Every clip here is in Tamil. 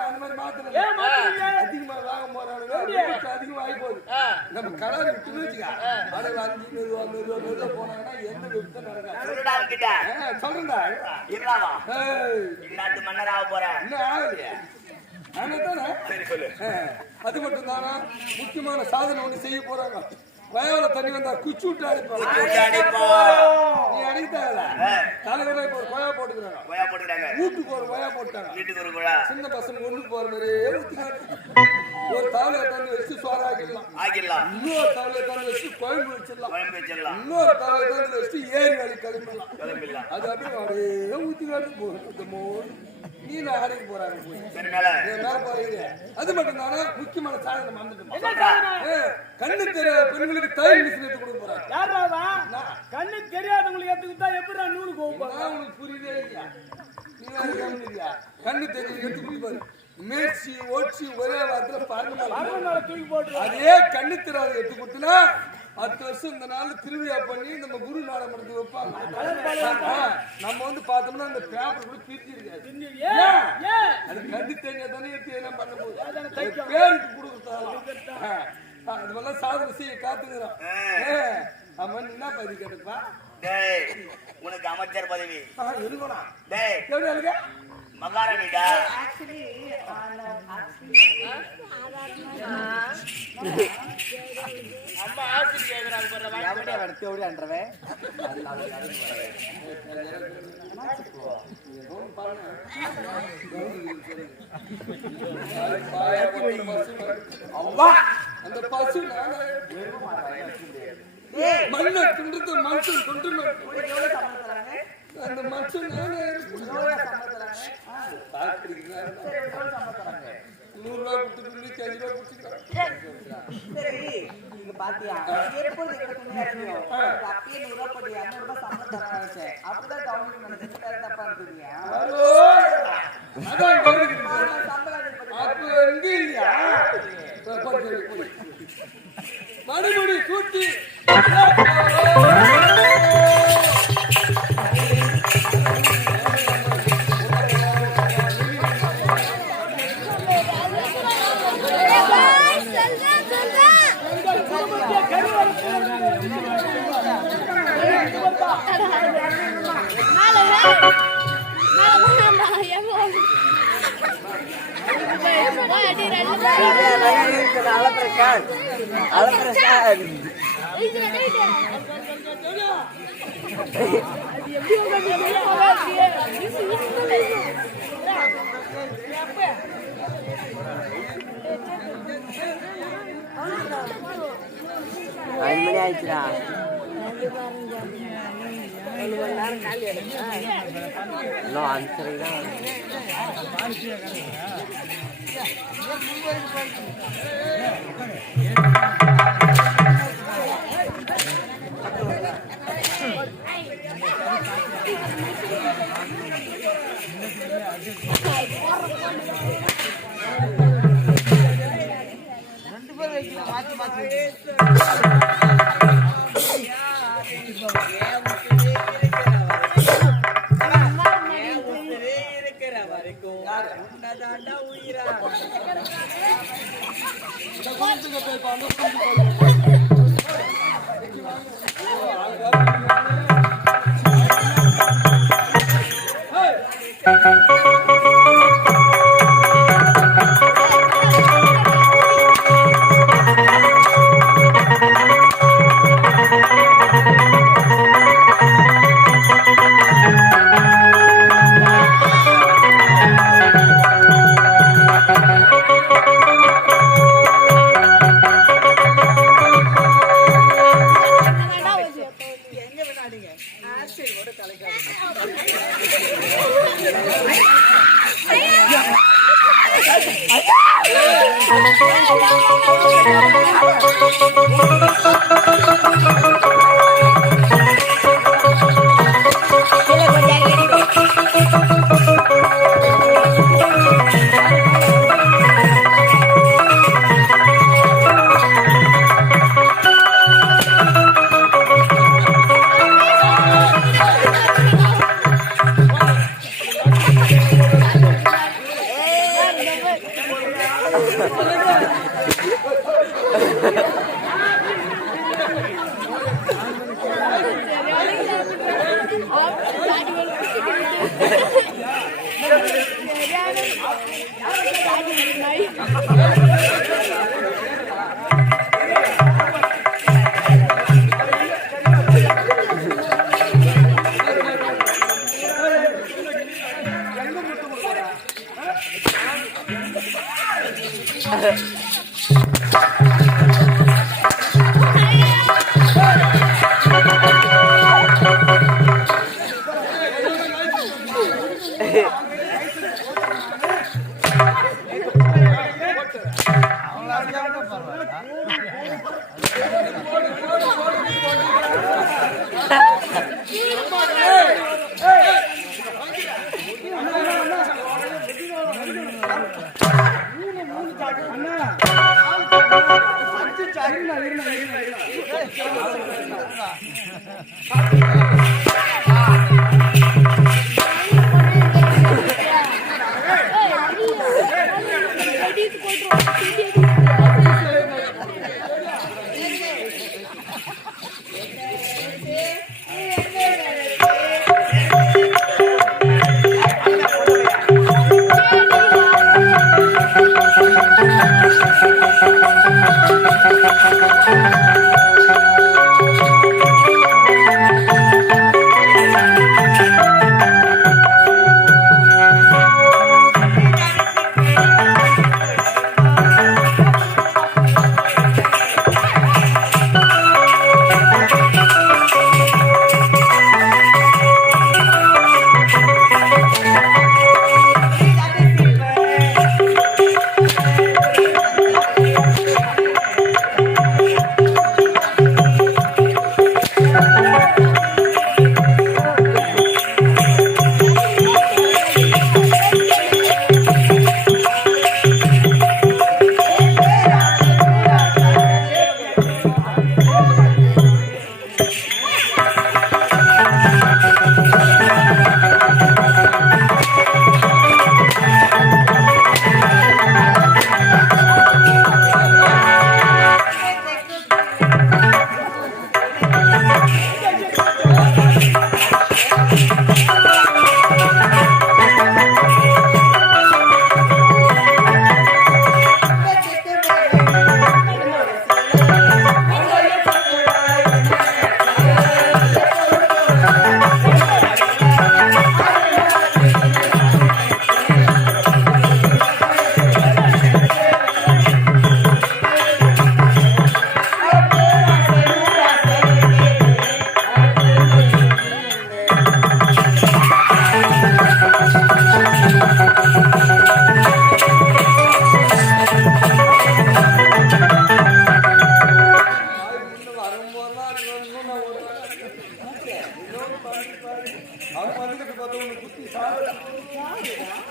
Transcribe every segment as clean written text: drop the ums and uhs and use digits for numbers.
அதிகமா வாங்க போறாங்க அதிகமா ஆகி போகுது. நம்ம கலர் விட்டுன்னு வச்சுக்க அதை 5 மெதுவா போனாங்கன்னா எந்த விபத்தும் நடக்காது. சொல்றேன்டா மன்னராக போறேன் இன்னும் ஆகலையா? அது மட்டும் தானா முக்கியமான சாதனை ஒண்ணு செய்ய போறாங்க. வயவுல தண்ணி வந்தா குச்சி விட்டு அடிப்பாங்க. நீ அடித்தாங்கல்ல தலைவரை இப்போ ஒரு கொயா போட்டுக்கிறாங்க. வீட்டுக்கு ஒரு கொயா போட்டாங்க. சின்ன பசங்க ஒண்ணு போற மாதிரியே ஒரு தவளையை தண்ணி வச்சு சோறு ஆக்கிடலாம். இன்னொரு தவளையை தண்ணி வச்சு குழம்பு வச்சிடலாம். இன்னொரு தவளையை தண்ணி வச்சு ஏரி வேலை கிளம்பிடலாம். அது அப்படியே ஊத்திக்காட்டு போகும். நீ ஆடிக்கு போறாங்க மேல போறீங்க. அது மட்டும் தானே முக்கியமான சாதனை மறந்துட்டோம். கண்ணு தெரிய பெண்களுக்கு தையல் மிஷின் எடுத்து கொடுக்க போறாங்க. யாராவா கண்ணு தெரியாதவங்களுக்கு எடுத்துக்கிட்டா எப்படி நூலுக்கு போகும்? உங்களுக்கு புரியவே இல்லையா? நீங்க கண்ணு தெரிய எடுத்து கொடுப்பாரு. மேய்ச்சி ஓட்சி ஒரே வாரத்துல தூக்கி போட்டு அதே கண்ணு தெரியாத எடுத்து கொடுத்தனா 10 வருஷம் இந்த நாள் திருவிழா பண்ணி நம்ம குரு நாடகத்துக்கு வைப்பாங்க. நம்ம வந்து பார்த்தோம்னா அந்த பேப்பர் கூட பிரிச்சு இருக்காது. அது கண்டு தெரியாதானே எடுத்து என்ன பண்ண போகுது பேருக்கு கொடுக்குறதா அதுவெல்லாம் சாதனை செய்ய காத்துக்கிறோம். ஆமா என்ன பதவி கேட்டுப்பா உனக்கு அமைச்சர் பதவி இருக்கணும். எப்படி மகாராணிடா அம்மா ஆசி கேக்குறாங்க அந்த பசு மண்ணை துண்டு மனுஷன் துண்டு அந்த மனுஷன் 100 ரூபாய் கொடுத்துட்டு 5 ரூபாய் கொடுத்துருக்காங்க. பாத்தியா எப்போது அப்பயே 100 ரூபாய் போட்டு 200 ரூபாய் சம்பளம் தராங்க. அப்படிதான் கவர்மெண்ட் நினைச்சு தப்பா இருக்குதுயா. மறுபடி கூட்டி ஆயிடுச்சுடா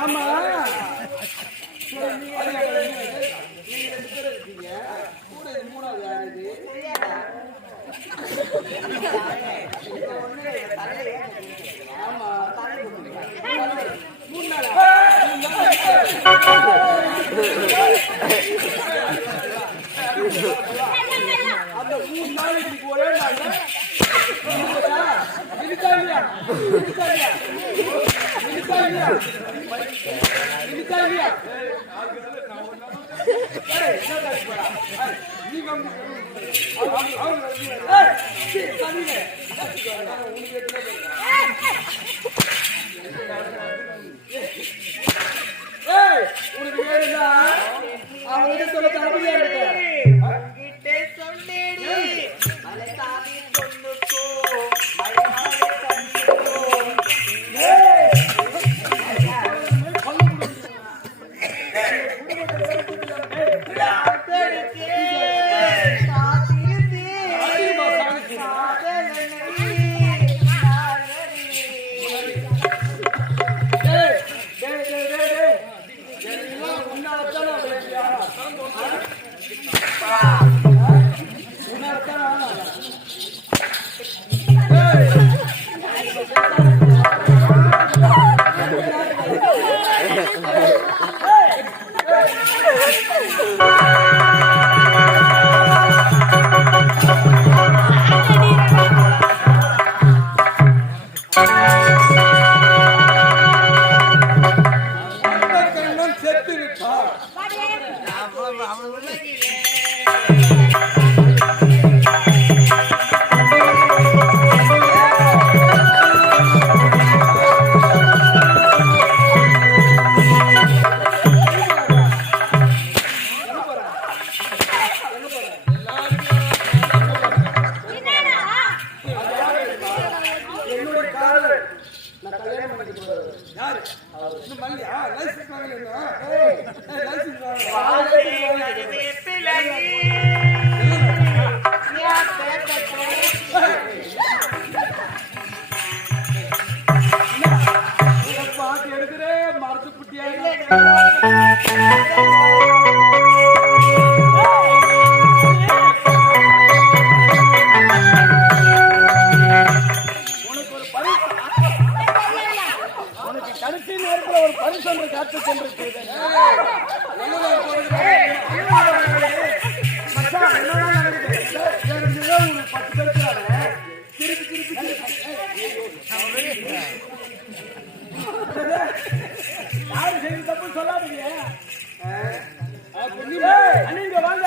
ஆமா மூணாவது யாரு ஆமா அந்த 3 நாளைக்கு ஒரே நாள் உனக்கு வேணும்னா அவனுக்கு சொல்ல தரமையா இருக்கு என்னுடைய காதல் நான் கல்யாணம் பண்ணிக்க போறேன். யாரு இந்த மல்லியா லைசன்ஸ் வாங்கலையா லைசன்ஸ் வாங்க பாட்டு எடுக்கிறே மரத்து குட்டியா உனக்கு ஒரு பரிசு உனக்கு கடைசி நேரத்தில் ஒரு பரிசு ஒன்று காத்து கொண்டிருக்கிறேன். மச்சான், என்னதான் நடக்குது? எனக்கு உனக்கு 10 பேர் திருப்பி யாரு செய்து தப்பு சொல்லாதீங்க. நீங்க வாங்க,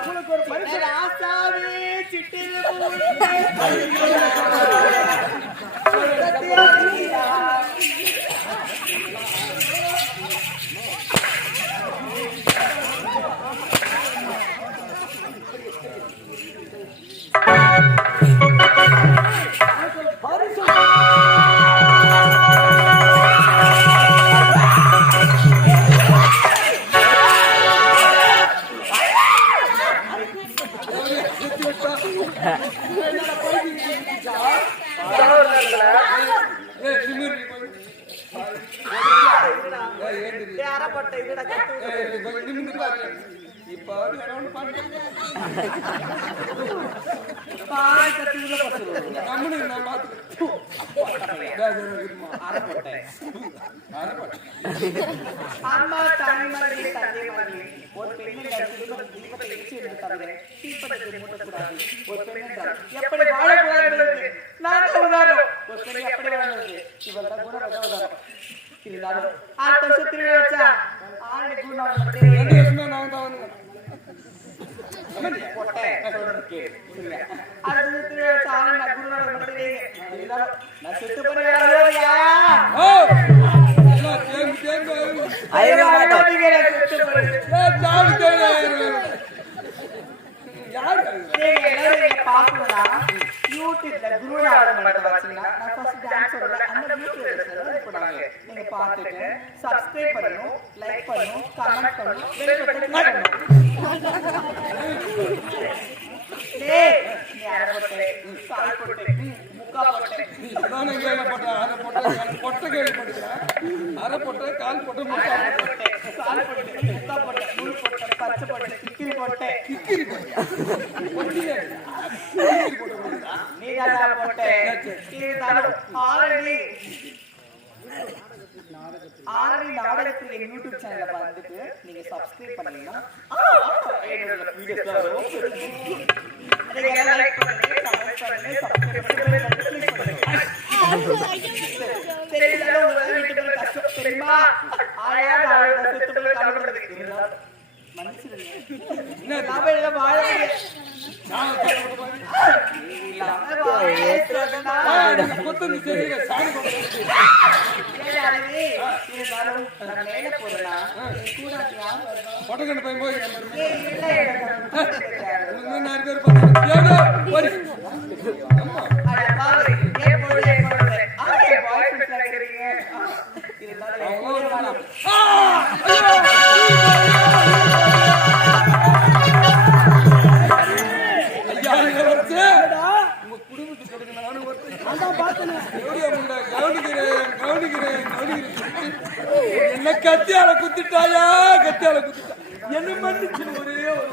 உங்களுக்கு ஒரு பரிசு. அம்மா தாய்மார்களே தந்தைமார்களே ஒரு பெண்ணை ஒரு பெண்ணென்றால் எப்படி வாழக்கூடாது நான் உதாரணம் ஒரு பெண்ணை எப்படி வாழ்ந்தது இவள் தான் கூட உதாரணம் இருந்தாலும் ஆட்டம் சுத்தி வச்சா ஆணி குணம் நான் தான் வந்து சப்ஸ்கிரைப் பண்ணணும், லைக் பண்ணணும், கமெண்ட் பண்ணணும், பெல் பட்டன் பண்ணணும். டேய் நீ அரபட்டை கால் போட்டு முக்கா போட்டு நானே கேள்விப்பட்டேன் அரை பொட்டை கேள்விப்பட்டேன் அரை பொட்டை கால் பொட்டை முட்டை கால் போட்டு முக்கா போட்டு முள் போட்டு பச்சை போட்டு கிக்கிரி போட்டு கிக்கிரி பொட்டை நீ தான் போட்டு நீ தான் ஆரணி நாடகத்தில் எங்க யூடியூப் சேனலை பார்த்துட்டு நீங்க சப்ஸ்கிரைப் பண்ணீங்கன்னா என்னோட வீடியோஸ் வரும். நீங்க லைக் பண்ணுங்க, கமெண்ட் பண்ணுங்க, சப்ஸ்கிரைப் பண்ணுங்க. தெரியுதா உங்க வீட்டுக்கு கஷ்டம் தெரியுமா? ஆயா நான் செத்துட்டு கவலைப்படுறது மனுஷன் நாம எல்லாம் வாழவே கொத்தந்து தெரியல சாமி பொட்டக்கண்டு போய் போய் நிறைய பேர் என்ன கத்தியால குத்திட்டாயா கத்தியால குத்திட்டா என்ன மன்னிச்சு ஒரே ஒரு